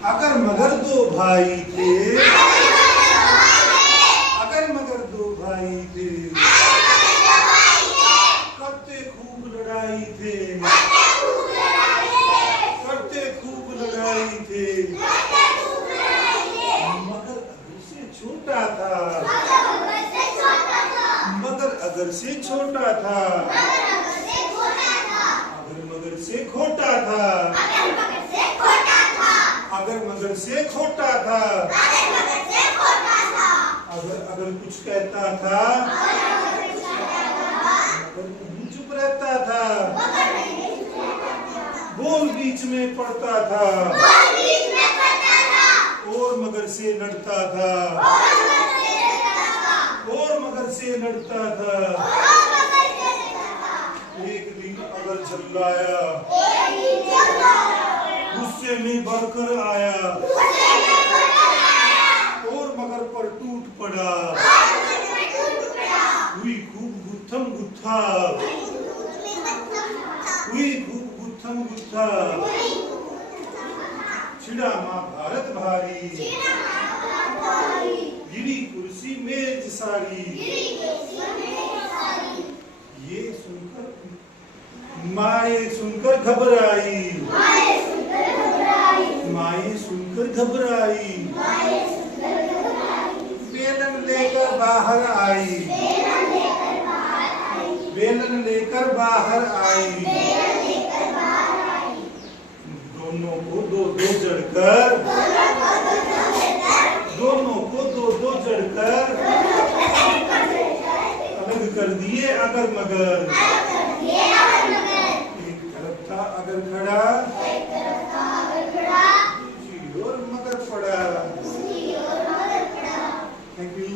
अगर मगर दो भाई थे, अगर मगर दो भाई थे, करते खूब लड़ाई थे, करते खूब लड़ाई थे। मगर अगर से छोटा था, मगर अगर से छोटा था, अगर मगर से खोटा था, अगर मगर से खोटा था, अगर अगर कुछ कहता था, मगर नहीं चुप रहता था, बोल बीच में पड़ता था, और मगर से लड़ता था, और मगर से लड़ता था। एक दिन अगर चिल्लाया, गुस्से में बढ़कर आया, और मगर पर टूट पड़ा, हुई खूब गुत्थम गुत्था, हुई खूब गुत्थम गुत्था। छिड़ा महाभारत भारी, गिरी कुर्सी मेज सारी। ये सुनकर माए सुनकर घबराई, माए सुनकर घबराई, बेलन लेकर बाहर आई, बेलन लेकर बाहर आई। दोनों को दो दो जड़कर, दोनों को दो दो जड़कर अलग कर दिए अगर मगर। एक तरफ था अगर खड़ा, दूसरी ओर मगर पड़ा। Thank you.